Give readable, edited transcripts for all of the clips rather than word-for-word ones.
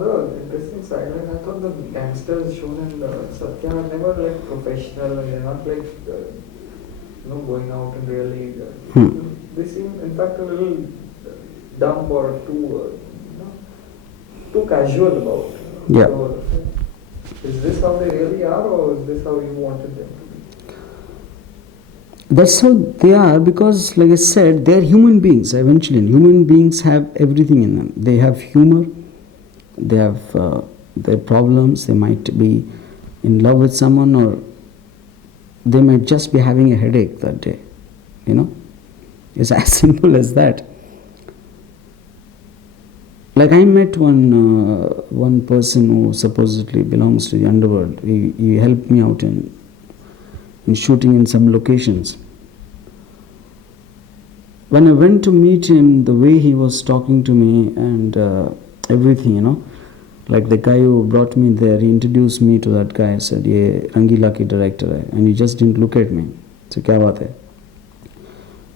the interesting side, like I thought the gangsters shown in Satya are never like professional and they're not like going out and really. They seem in fact a little dumb or too casual about. Yeah. So, is this how they really are, or is this how you wanted them to be? That's how they are because, like I said, they're human beings eventually. And human beings have everything in them. They have humor, they have their problems, they might be in love with someone, or they might just be having a headache that day. It's as simple as that. Like I met one person who supposedly belongs to the underworld. He helped me out in shooting in some locations. When I went to meet him, the way he was talking to me and everything, like the guy who brought me there, he introduced me to that guy. I said, "Ye Rangeela ki director hai," and he just didn't look at me. So, "Kya baat hai?"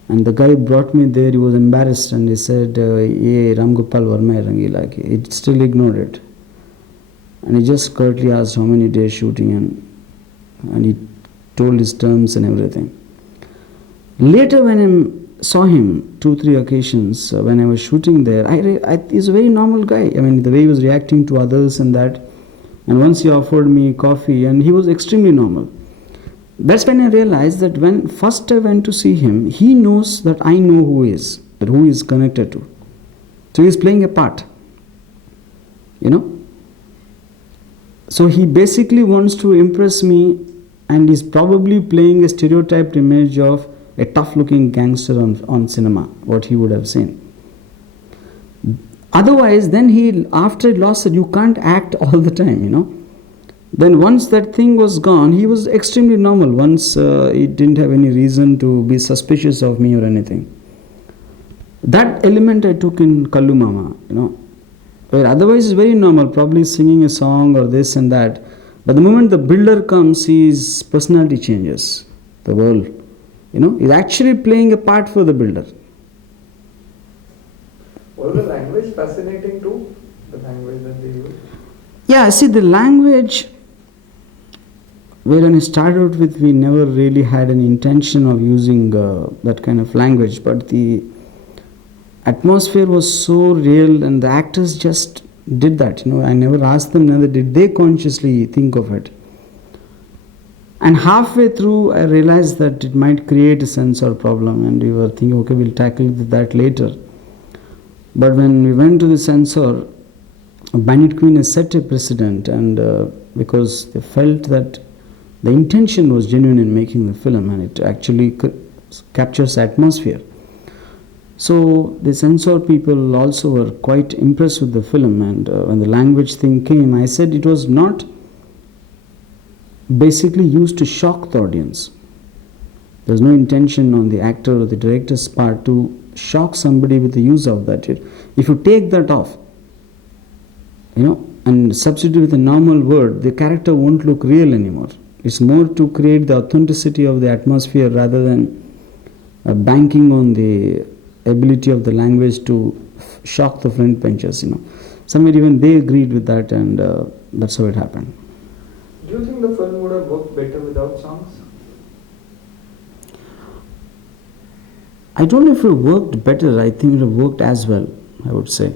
And the guy brought me there. He was embarrassed and he said, "Ye Ram Gopal Varma hai Rangeela ki." He still ignored it, and he just curtly asked how many days shooting, and he told his terms and everything. Later, when I saw him 2-3 occasions when I was shooting there, he's a very normal guy. I mean, the way he was reacting to others and that. And once he offered me coffee, and he was extremely normal. That's when I realized that when first I went to see him, he knows that I know who he is, that who he is connected to. So he's playing a part. So he basically wants to impress me, and he's probably playing a stereotyped image of a tough-looking gangster on cinema, what he would have seen. Otherwise, then after he lost it, you can't act all the time, Then once that thing was gone, he was extremely normal. Once he didn't have any reason to be suspicious of me or anything. That element I took in Kallu Mama, where otherwise is very normal, probably singing a song or this and that. But the moment the builder comes, his personality changes. The world, he's actually playing a part for the builder. Was the language fascinating too? The language that they use? Yeah, see, the language, when I started with, we never really had an intention of using that kind of language, but the atmosphere was so real and the actors just did that. I never asked them, neither did they consciously think of it. And halfway through, I realized that it might create a censor problem, and we were thinking, okay, we'll tackle that later. But when we went to the censor, Bandit Queen has set a precedent, and because they felt that the intention was genuine in making the film, and it actually captures atmosphere. So the censor people also were quite impressed with the film, and when the language thing came, I said it was not basically used to shock the audience. There's no intention on the actor or the director's part to shock somebody with the use of that. If you take that off, and substitute with a normal word, the character won't look real anymore. It's more to create the authenticity of the atmosphere rather than banking on the ability of the language to shock the front benchers. Somewhere even they agreed with that, and that's how it happened. Do you think the film would have worked better without songs? I don't know if it worked better. I think it would have worked as well, I would say.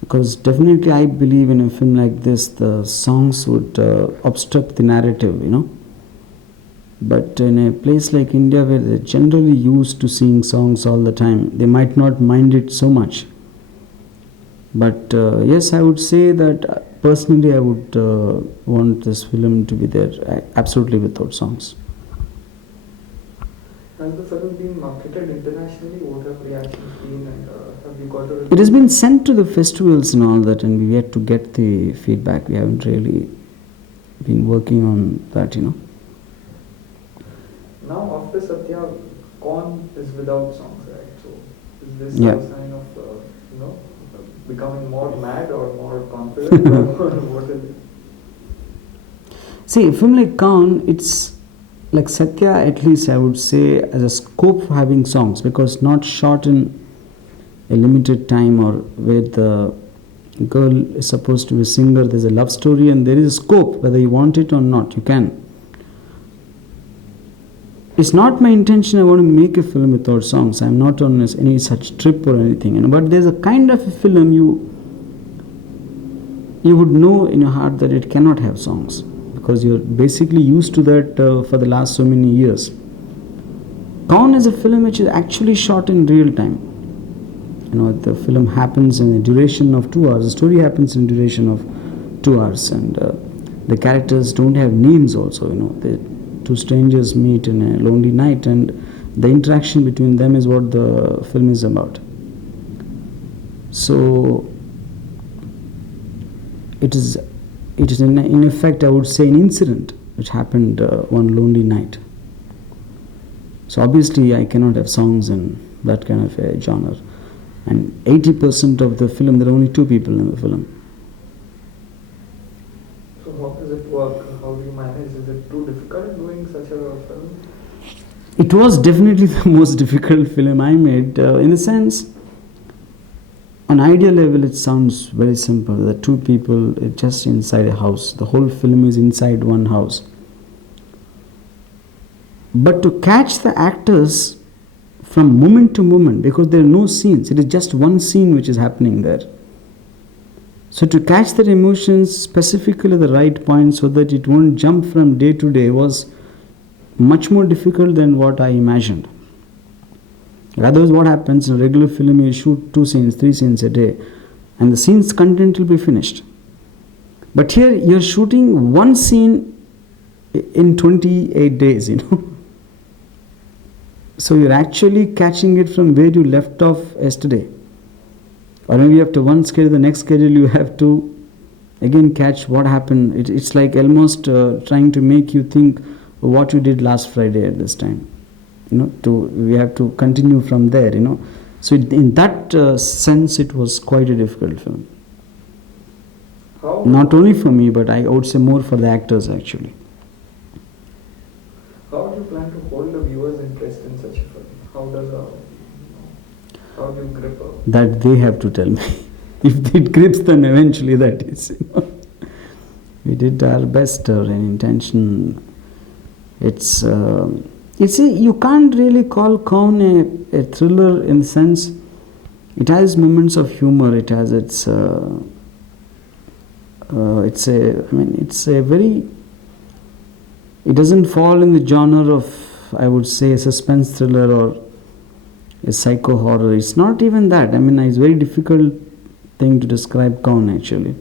Because definitely I believe in a film like this, the songs would obstruct the narrative, But in a place like India, where they're generally used to sing songs all the time, they might not mind it so much. But yes, I would say that personally I would want this film to be there absolutely without songs. Has the film been marketed internationally? What have reactions been, and have you got a... It has been sent to the festivals and all that, and we yet to get the feedback. We haven't really been working on that, Now after Satya, Kaun is without songs, right? So is this Yeah. a sign of becoming more mad or more confident, or what is it? See, a film like Kaun, it's like Satya, at least I would say, as a scope for having songs, because not shot in a limited time or where the girl is supposed to be a singer, there's a love story, and there is a scope, whether you want it or not, you can. It's not my intention I want to make a film without songs. I'm not on any such trip or anything, but there's a kind of a film you would know in your heart that it cannot have songs, because you're basically used to that for the last so many years. Kaun is a film which is actually shot in real time. The film happens in a duration of 2 hours. The story happens in a duration of 2 hours, and the characters don't have names also. The two strangers meet in a lonely night, and the interaction between them is what the film is about. So it is in effect, I would say, an incident which happened one lonely night. So obviously I cannot have songs in that kind of a genre. And 80% of the film, there are only 2 people in the film. So how does it work? How do you manage? Is it too difficult doing such a film? It was definitely the most difficult film I made. In a sense, on idea level, it sounds very simple. The 2 people just inside a house. The whole film is inside one house. But to catch the actors from moment to moment, because there are no scenes, it is just one scene which is happening there. So to catch their emotions specifically at the right point so that it won't jump from day to day was much more difficult than what I imagined. Otherwise, what happens in a regular film, you shoot 2 scenes, 3 scenes a day, and the scene's content will be finished. But here you're shooting one scene in 28 days, So you're actually catching it from where you left off yesterday. Or maybe after one schedule, the next schedule you have to again catch what happened. It's like almost trying to make you think what you did last Friday at this time. We have to continue from there, So in that sense, it was quite a difficult film. How? Not only for me, but I would say more for the actors actually. How do you plan to hold the viewer's interest in such a film? How do you grip up? That they have to tell me. If it grips them eventually, that is. We did our best, our intention. You can't really call Kaun a thriller in the sense it has moments of humor. It has it's a very. It doesn't fall in the genre of, I would say, a suspense thriller or a psycho horror. It's not even that. It's a very difficult thing to describe Kaun actually.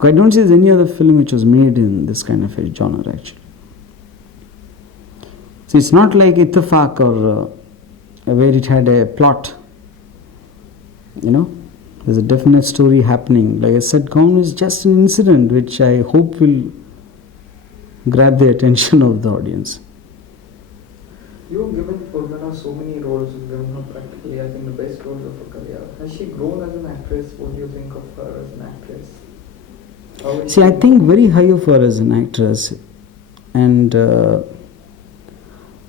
I don't see there's any other film which was made in this kind of a genre actually. So it's not like Ittifaq or where it had a plot. There's a definite story happening. Like I said, Kaun is just an incident which I hope will grab the attention of the audience. You've given Urmila so many roles. You've given her practically, I think, the best roles of her career. Has she grown as an actress? What do you think of her as an actress? See, I think very high of her as an actress. And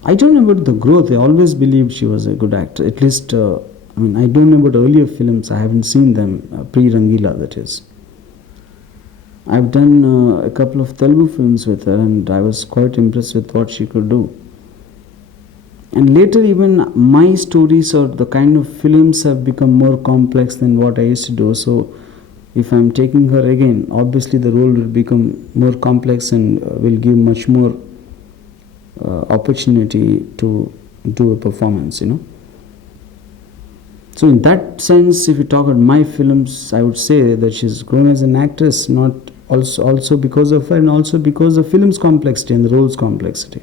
I don't know about the growth. I always believed she was a good actor. At least, I don't know about earlier films. I haven't seen them, pre-Rangeela, that is. I've done a couple of Telugu films with her, and I was quite impressed with what she could do. And later, even my stories or the kind of films have become more complex than what I used to do. So if I'm taking her again, obviously the role will become more complex and will give much more opportunity to do a performance, So in that sense, if you talk about my films, I would say that she's grown as an actress, not also because of her, and also because of film's complexity and the role's complexity.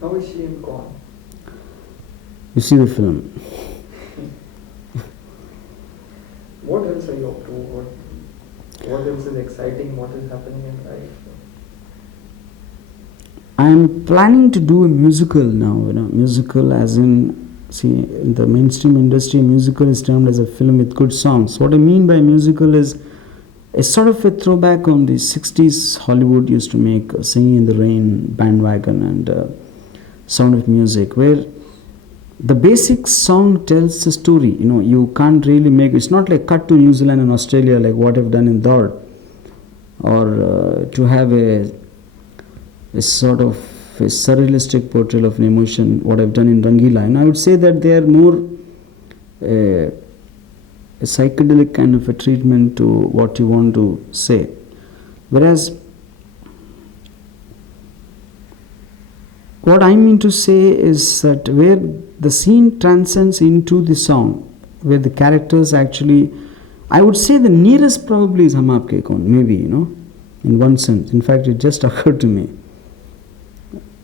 How is she in Kaun? You see the film. What else are you up to? What else is exciting? What is happening in life? I'm planning to do a musical now. Musical as in, in the mainstream industry, musical is termed as a film with good songs. What I mean by musical is a sort of a throwback on the 60s Hollywood used to make Singing in the Rain, Bandwagon, and Sound of Music, where the basic song tells a story. You can't really make, it's not like cut to New Zealand and Australia like what I've done in Dor, or to have a sort of a surrealistic portrayal of an emotion, what I've done in Rangeela. And I would say that they are more a psychedelic kind of a treatment to what you want to say. Whereas what I mean to say is that where the scene transcends into the song, where the characters actually, I would say the nearest probably is Hum Aapke Kaun, maybe, in one sense. In fact, it just occurred to me.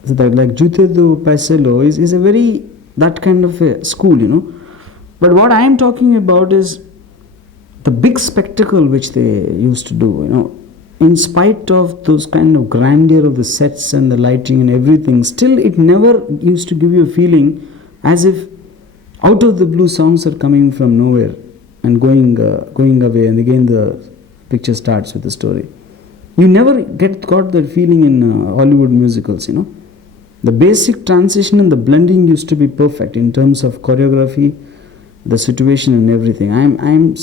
So that like Jute Do Paise Lo is a very, that kind of a school, But what I am talking about is the big spectacle which they used to do, in spite of those kind of grandeur of the sets and the lighting and everything, still it never used to give you a feeling as if out of the blue songs are coming from nowhere and going away, and again the picture starts with the story. You never got that feeling in Hollywood musicals, The basic transition and the blending used to be perfect in terms of choreography, the situation and everything. I'm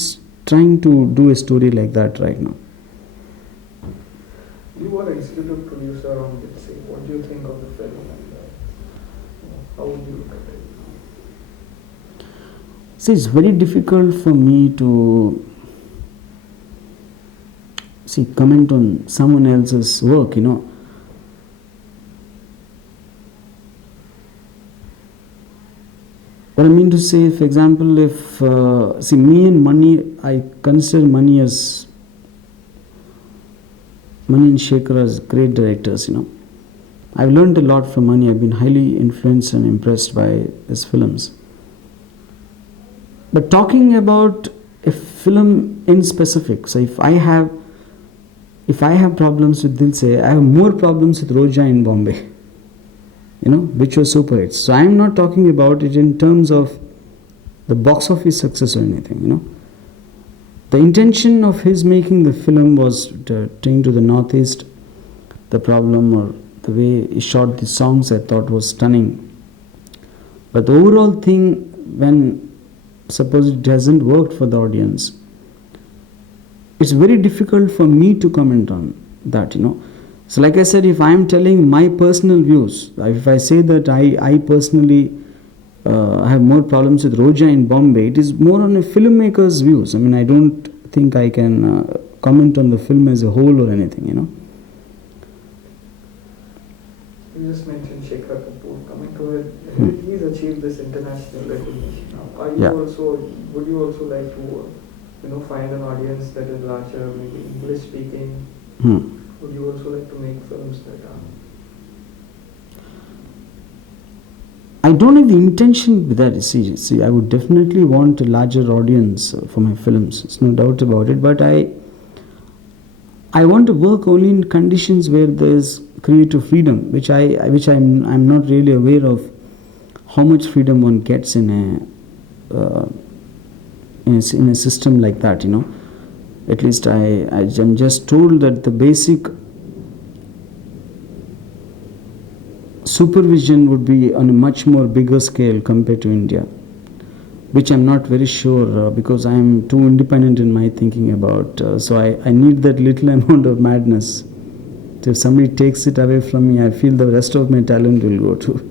trying to do a story like that right now. You are an executive producer on it. Say, what do you think of the film, and how would you look at it? See, it's very difficult for me to comment on someone else's work, What I mean to say, for example, if me and Mani, I consider Mani and Shekhar as great directors, I've learned a lot from Mani. I've been highly influenced and impressed by his films. But talking about a film in specific, so if I have problems with Dil Se, I have more problems with Roja in Bombay, which was super hits. So I'm not talking about it in terms of the box office success or anything, The intention of his making the film was to bring to the Northeast the problem, or the way he shot the songs, I thought was stunning. But the overall thing, when suppose it hasn't worked for the audience, it's very difficult for me to comment on that, So like I said, if I am telling my personal views, if I say that I personally have more problems with Roja in Bombay, it is more on a filmmaker's views. I don't think I can comment on the film as a whole or anything, You just mentioned Shekhar Kapoor. Coming to it, he's achieved this international recognition now. Would you also like to, find an audience that is larger, maybe English speaking? Would you also like to make films that are? I don't have the intention with that. See, I would definitely want a larger audience for my films. There's no doubt about it. But I want to work only in conditions where there's creative freedom, which I'm not really aware of how much freedom one gets in a system like that. At least I'm just told that the basic supervision would be on a much more bigger scale compared to India, which I'm not very sure because I'm too independent in my thinking about. So I need that little amount of madness. So if somebody takes it away from me, I feel the rest of my talent will go too.